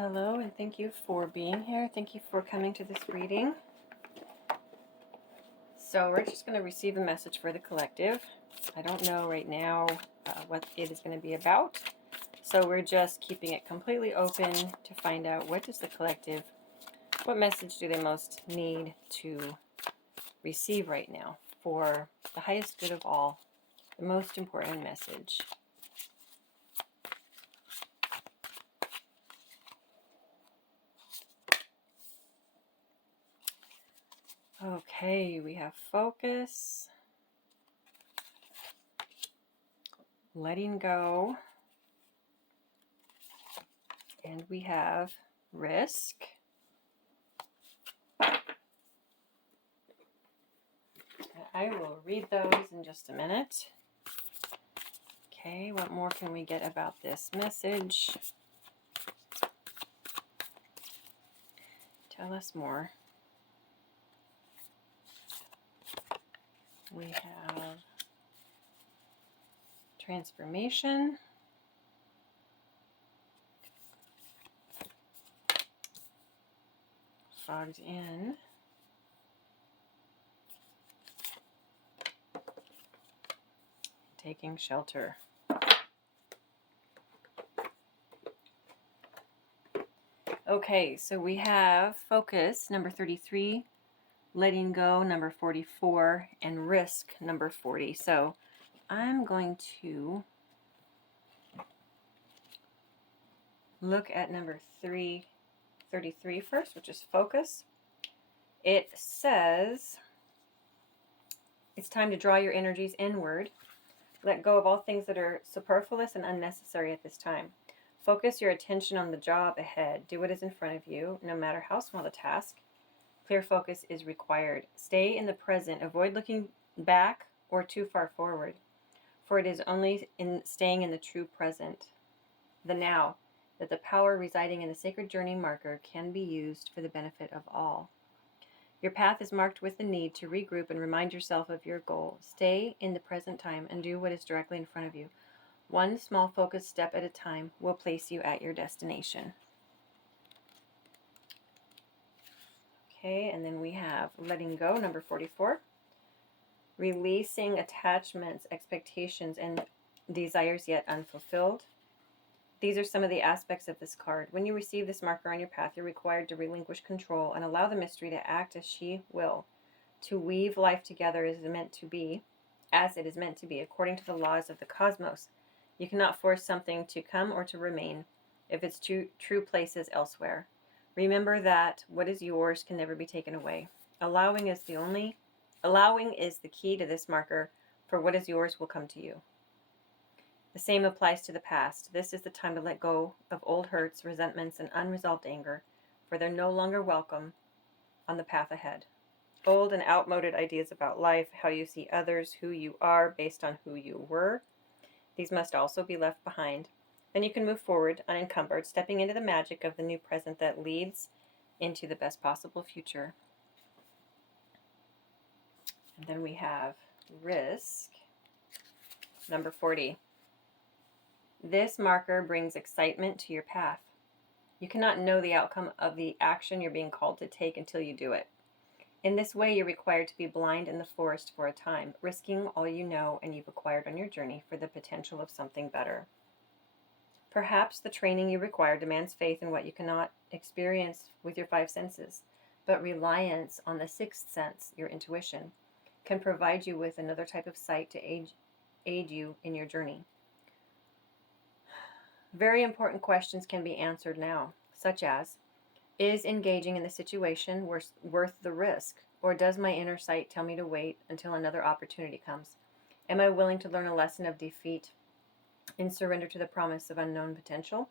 Hello, and thank you for being here. Thank you for coming to this reading. So we're just going to receive a message for the collective. I don't know right now what it is going to be about. So we're just keeping it completely open to find out what does the collective, what message do they most need to receive right now for the highest good of all, the most important message. Okay, we have focus, letting go, and we have risk. I will read those in just a minute. Okay, what more can we get about this message? Tell us more. We have transformation. Fogged in. Taking shelter. Okay, so we have focus, number 33, letting go, number 44, and risk, number 40. So I'm going to look at number 33 first, which is focus. It says, it's time to draw your energies inward. Let go of all things that are superfluous and unnecessary at this time. Focus your attention on the job ahead. Do what is in front of you, no matter how small the task. Clear focus is required. Stay in the present. Avoid looking back or too far forward, for it is only in staying in the true present, the now, that the power residing in the sacred journey marker can be used for the benefit of all. Your path is marked with the need to regroup and remind yourself of your goal. Stay in the present time and do what is directly in front of you. One small focused step at a time will place you at your destination. Okay, and then we have letting go, number 44. Releasing attachments, expectations, and desires yet unfulfilled. These are some of the aspects of this card. When you receive this marker on your path, you're required to relinquish control and allow the mystery to act as she will, to weave life together as it is meant to be, according to the laws of the cosmos. You cannot force something to come or to remain if its true place is elsewhere. Remember that what is yours can never be taken away. Allowing is the key to this marker, for what is yours will come to you. The same applies to the past. This is the time to let go of old hurts, resentments, and unresolved anger, for they're no longer welcome on the path ahead. Old and outmoded ideas about life, how you see others, who you are based on who you were, these must also be left behind. Then you can move forward unencumbered, stepping into the magic of the new present that leads into the best possible future. And then we have risk, number 40. This marker brings excitement to your path. You cannot know the outcome of the action you're being called to take until you do it. In this way, you're required to be blind in the forest for a time, risking all you know and you've acquired on your journey for the potential of something better. Perhaps the training you require demands faith in what you cannot experience with your five senses, but reliance on the sixth sense, your intuition, can provide you with another type of sight to aid you in your journey. Very important questions can be answered now, such as, is engaging in the situation worth the risk, or does my inner sight tell me to wait until another opportunity comes? Am I willing to learn a lesson of defeat and surrender to the promise of unknown potential?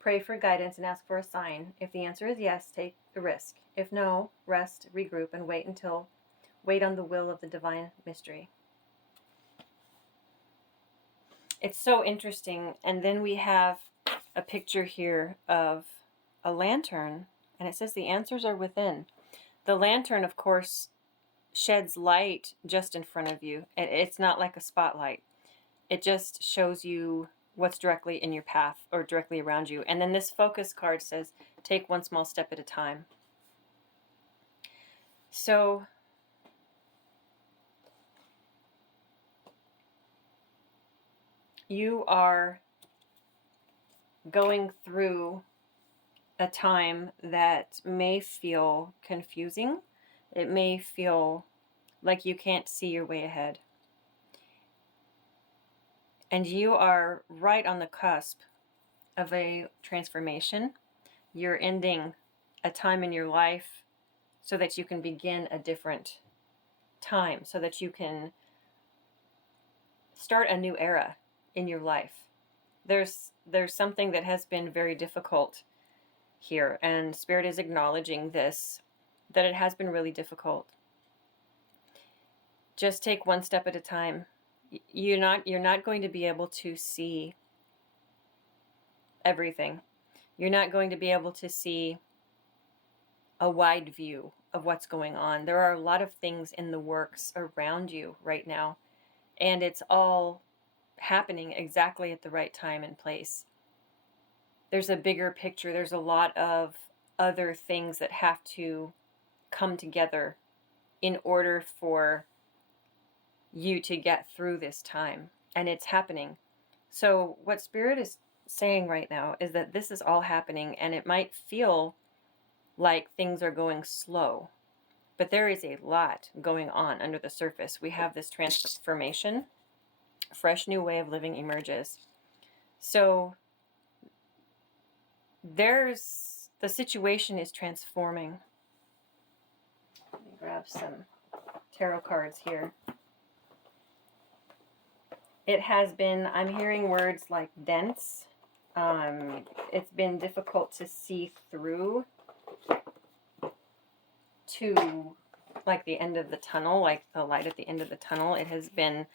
Pray for guidance and ask for a sign. If the answer is yes, take the risk. If no, rest, regroup, and wait on the will of the divine mystery. It's so interesting. And then we have a picture here of a lantern, and it says the answers are within. The lantern, of course, sheds light just in front of you. It's not like a spotlight. It just shows you what's directly in your path or directly around you. And then this focus card says, take one small step at a time. So you are going through a time that may feel confusing. It may feel like you can't see your way ahead. And you are right on the cusp of a transformation. You're ending a time in your life so that you can begin a different time, so that you can start a new era in your life. There's something that has been very difficult here, and Spirit is acknowledging this, that it has been really difficult. Just take one step at a time. You're not going to be able to see everything. You're not going to be able to see a wide view of what's going on. There are a lot of things in the works around you right now, and it's all happening exactly at the right time and place. There's a bigger picture. There's a lot of other things that have to come together in order for you to get through this time, and it's happening. So what Spirit is saying right now is that this is all happening, and it might feel like things are going slow, but there is a lot going on under the surface. We have this transformation, a fresh new way of living emerges. So the situation is transforming. Let me grab some tarot cards here. It has been, I'm hearing words like dense. It's been difficult to see through to like the end of the tunnel, like the light at the end of the tunnel. It has been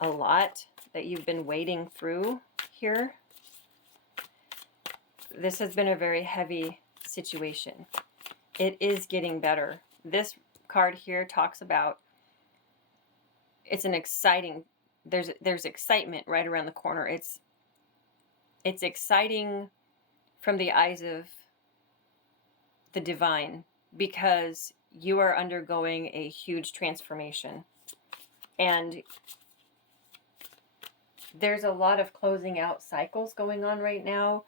a lot that you've been wading through here. This has been a very heavy situation. It is getting better. This card here talks about, it's an exciting, there's excitement right around the corner. It's exciting from the eyes of the divine, because you are undergoing a huge transformation. And there's a lot of closing out cycles going on right now.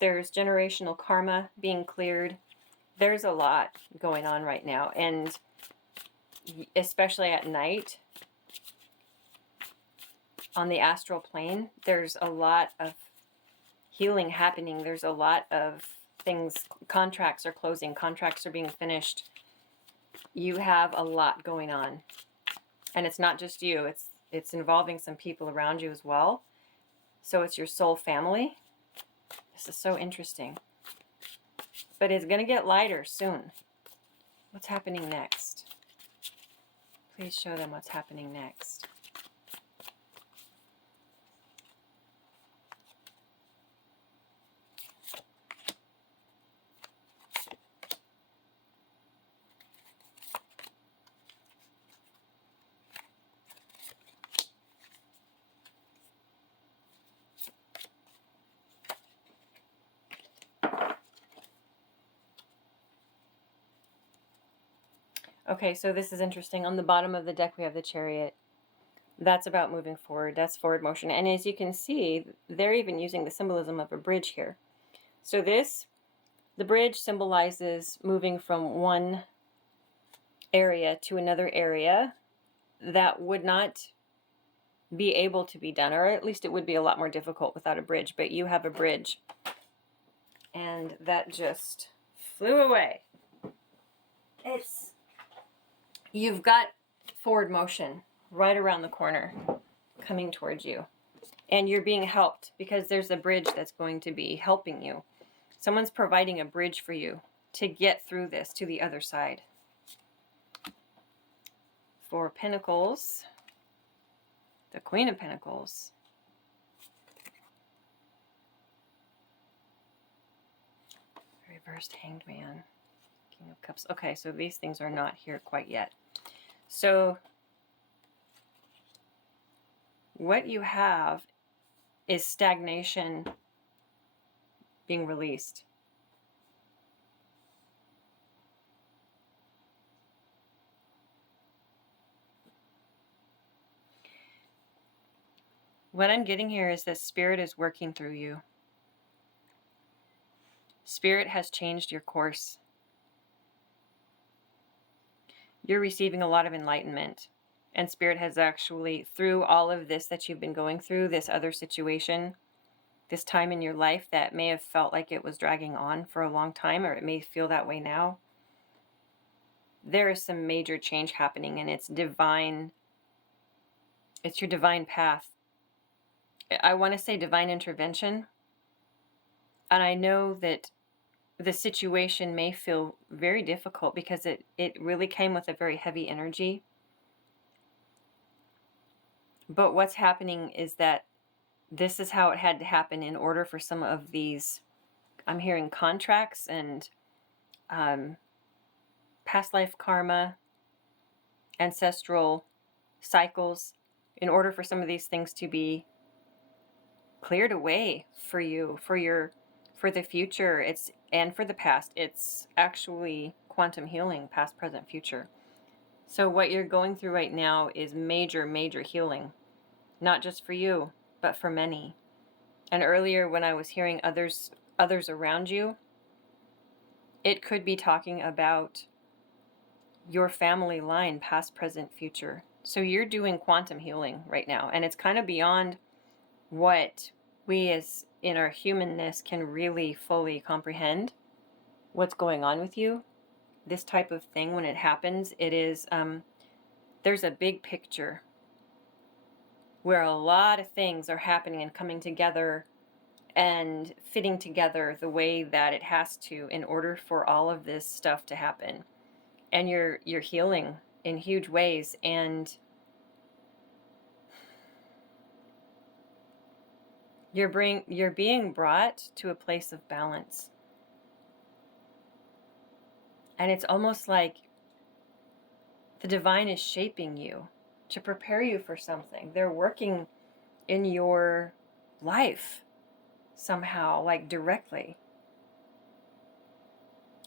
There's generational karma being cleared. There's a lot going on right now. And especially at night, on the astral plane, there's a lot of healing happening. There's a lot of things, contracts are closing, contracts are being finished. You have a lot going on. And it's not just you, it's involving some people around you as well. So it's your soul family. This is so interesting. But it's going to get lighter soon. What's happening next? Please show them what's happening next. Okay, so this is interesting. On the bottom of the deck, we have the Chariot. That's about moving forward. That's forward motion. And as you can see, they're even using the symbolism of a bridge here. So the bridge symbolizes moving from one area to another area that would not be able to be done, or at least it would be a lot more difficult without a bridge. But you have a bridge. And that just flew away. You've got forward motion right around the corner coming towards you. And you're being helped because there's a bridge that's going to be helping you. Someone's providing a bridge for you to get through this to the other side. Four Pentacles, the Queen of Pentacles. Reversed Hanged Man. King of Cups. Okay, so these things are not here quite yet. So what you have is stagnation being released. What I'm getting here is that Spirit is working through you. Spirit has changed your course. You're receiving a lot of enlightenment. And Spirit has actually, through all of this that you've been going through, this other situation, this time in your life that may have felt like it was dragging on for a long time, or it may feel that way now, there is some major change happening, and it's divine. It's your divine path. I want to say divine intervention. And I know that the situation may feel very difficult because it really came with a very heavy energy. But what's happening is that this is how it had to happen in order for some of these, I'm hearing contracts and past life karma, ancestral cycles, in order for some of these things to be cleared away for you, for the future, and for the past. It's actually quantum healing, past, present, future. So what you're going through right now is major, major healing, not just for you, but for many. And earlier when I was hearing others around you, it could be talking about your family line, past, present, future. So you're doing quantum healing right now, and it's kind of beyond what we as in our humanness can really fully comprehend what's going on with you. This type of thing, when it happens, it is there's a big picture where a lot of things are happening and coming together and fitting together the way that it has to in order for all of this stuff to happen. And you're healing in huge ways, and you're being brought to a place of balance. And it's almost like the divine is shaping you to prepare you for something. They're working in your life somehow, like directly.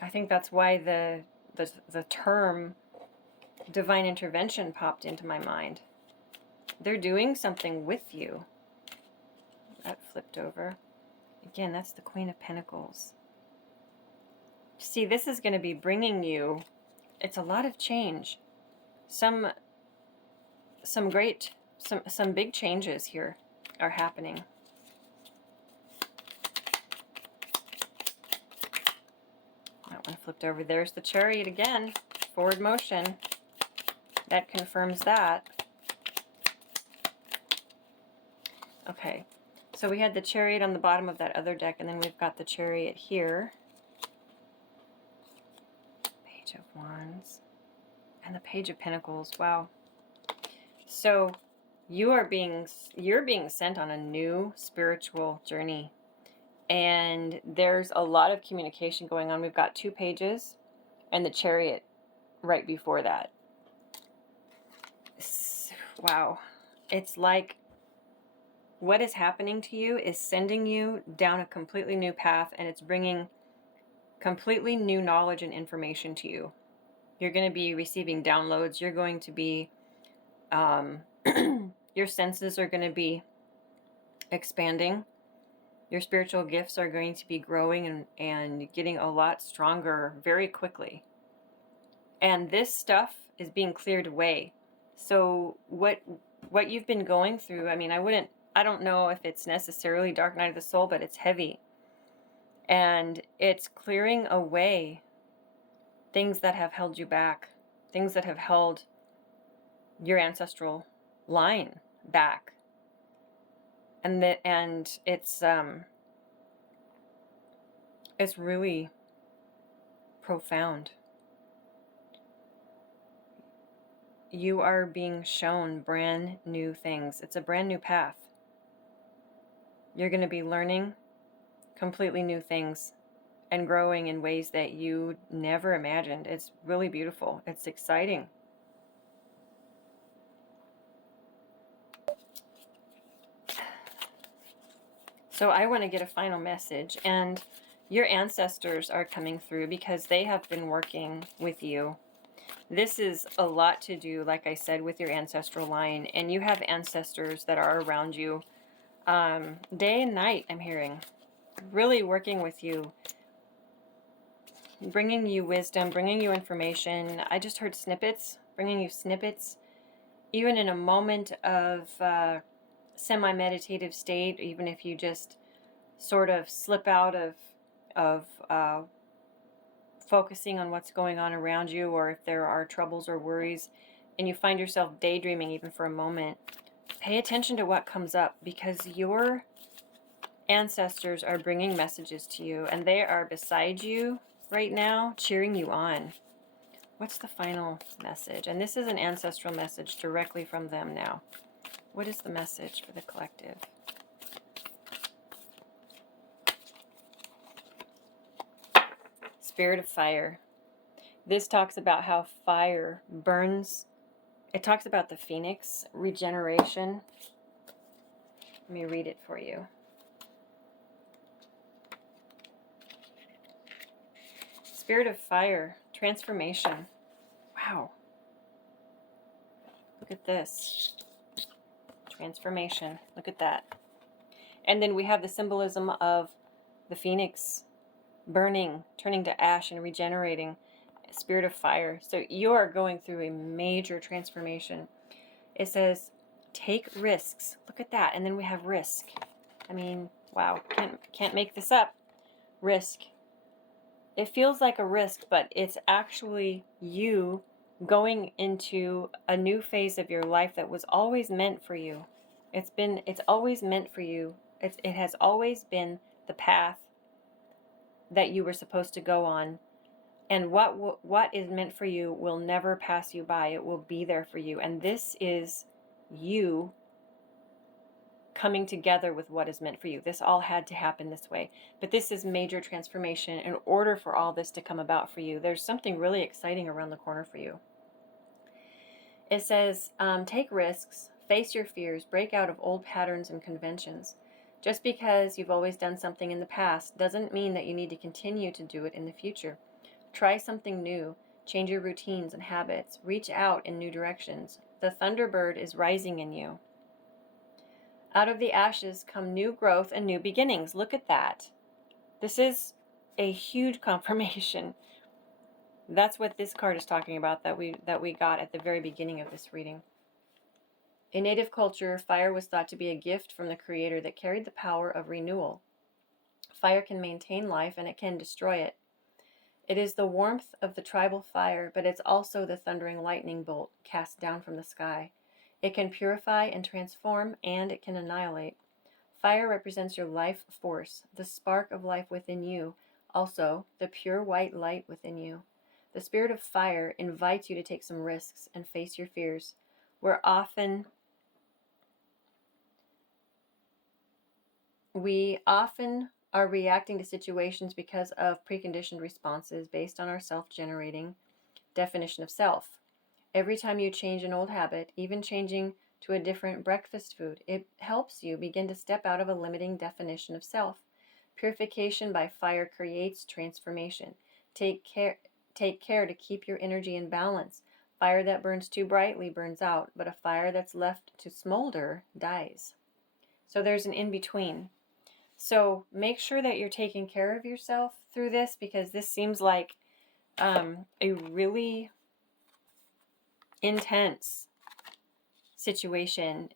I think that's why the term divine intervention popped into my mind. They're doing something with you. That flipped over. Again, that's the Queen of Pentacles. See, this is going to be bringing you, it's a lot of change. Some big changes here are happening. That one flipped over. There's the Chariot again. Forward motion. That confirms that. Okay. So we had the Chariot on the bottom of that other deck, and then we've got the Chariot here. Page of Wands. And the Page of Pentacles. Wow. So you're being sent on a new spiritual journey. And there's a lot of communication going on. We've got 2 pages and the Chariot right before that. Wow. It's like what is happening to you is sending you down a completely new path, and it's bringing completely new knowledge and information to you. You're going to be receiving downloads. You're going to be, your senses are going to be expanding. Your spiritual gifts are going to be growing and getting a lot stronger very quickly. And this stuff is being cleared away. So what you've been going through, I mean, I don't know if it's necessarily dark night of the soul, but it's heavy. And it's clearing away things that have held you back, things that have held your ancestral line back. And it's really profound. You are being shown brand new things. It's a brand new path. You're going to be learning completely new things and growing in ways that you never imagined. It's really beautiful. It's exciting. So I want to get a final message, and your ancestors are coming through because they have been working with you. This is a lot to do, like I said, with your ancestral line, and you have ancestors that are around you day and night, I'm hearing, really working with you, bringing you wisdom, bringing you information. I just heard snippets, bringing you snippets, even in a moment of semi-meditative state, even if you just sort of slip out of focusing on what's going on around you, or if there are troubles or worries and you find yourself daydreaming even for a moment, pay attention to what comes up, because your ancestors are bringing messages to you, and they are beside you right now, cheering you on. What's the final message? And this is an ancestral message directly from them now. What is the message for the collective? Spirit of fire. This talks about how fire burns. It talks about the phoenix, regeneration. Let me read it for you. Spirit of fire, transformation. Wow. Look at this. Transformation. Look at that. And then we have the symbolism of the phoenix burning, turning to ash and regenerating. Spirit of fire. So you are going through a major transformation. It says, take risks. Look at that. And then we have risk. I mean, wow. Can't make this up. Risk. It feels like a risk, but it's actually you going into a new phase of your life that was always meant for you. It's always meant for you. It has always been the path that you were supposed to go on. And what is meant for you will never pass you by. It will be there for you. And this is you coming together with what is meant for you. This all had to happen this way. But this is major transformation in order for all this to come about for you. There's something really exciting around the corner for you. It says, take risks, face your fears, break out of old patterns and conventions. Just because you've always done something in the past doesn't mean that you need to continue to do it in the future. Try something new, change your routines and habits, reach out in new directions. The Thunderbird is rising in you. Out of the ashes come new growth and new beginnings. Look at that. This is a huge confirmation. That's what this card is talking about that we got at the very beginning of this reading. In Native culture, fire was thought to be a gift from the Creator that carried the power of renewal. Fire can maintain life and it can destroy it. It is the warmth of the tribal fire, but it's also the thundering lightning bolt cast down from the sky. It can purify and transform, and it can annihilate. Fire represents your life force, the spark of life within you, also the pure white light within you. The spirit of fire invites you to take some risks and face your fears. We often are reacting to situations because of preconditioned responses based on our self-generating definition of self. Every time you change an old habit, even changing to a different breakfast food, it helps you begin to step out of a limiting definition of self. Purification by fire creates transformation. Take care to keep your energy in balance. Fire that burns too brightly burns out, but a fire that's left to smolder dies. So there's an in-between. So make sure that you're taking care of yourself through this, because this seems like a really intense situation.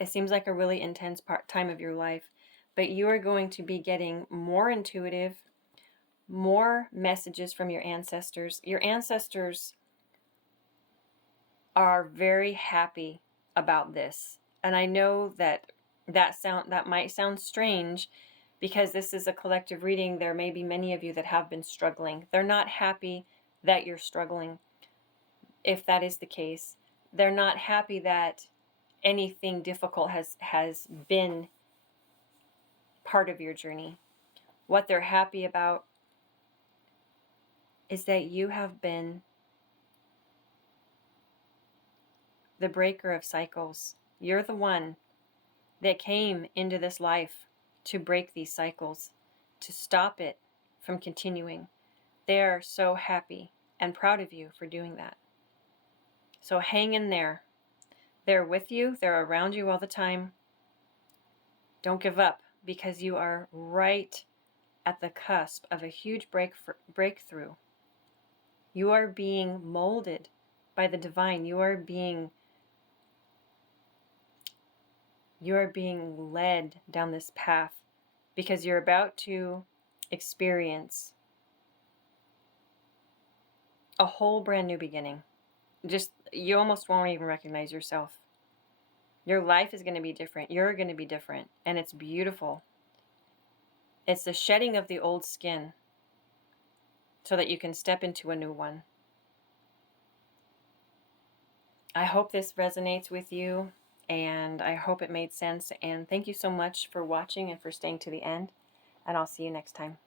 It seems like a really intense time of your life, but you are going to be getting more intuitive, more messages from your ancestors. Your ancestors are very happy about this. And I know that might sound strange, because this is a collective reading. There may be many of you that have been struggling. They're not happy that you're struggling. If that is the case, they're not happy that anything difficult has been part of your journey. What they're happy about is that you have been the breaker of cycles. You're the one that came into this life to break these cycles, to stop it from continuing. They are so happy and proud of you for doing that. So hang in there. They're with you. They're around you all the time. Don't give up, because you are right at the cusp of a huge breakthrough. You are being molded by the divine. You are being led down this path, because you're about to experience a whole brand new beginning. Just, you almost won't even recognize yourself. Your life is going to be different. You're going to be different. And it's beautiful. It's the shedding of the old skin so that you can step into a new one. I hope this resonates with you, and I hope it made sense. And thank you so much for watching and for staying to the end. And I'll see you next time.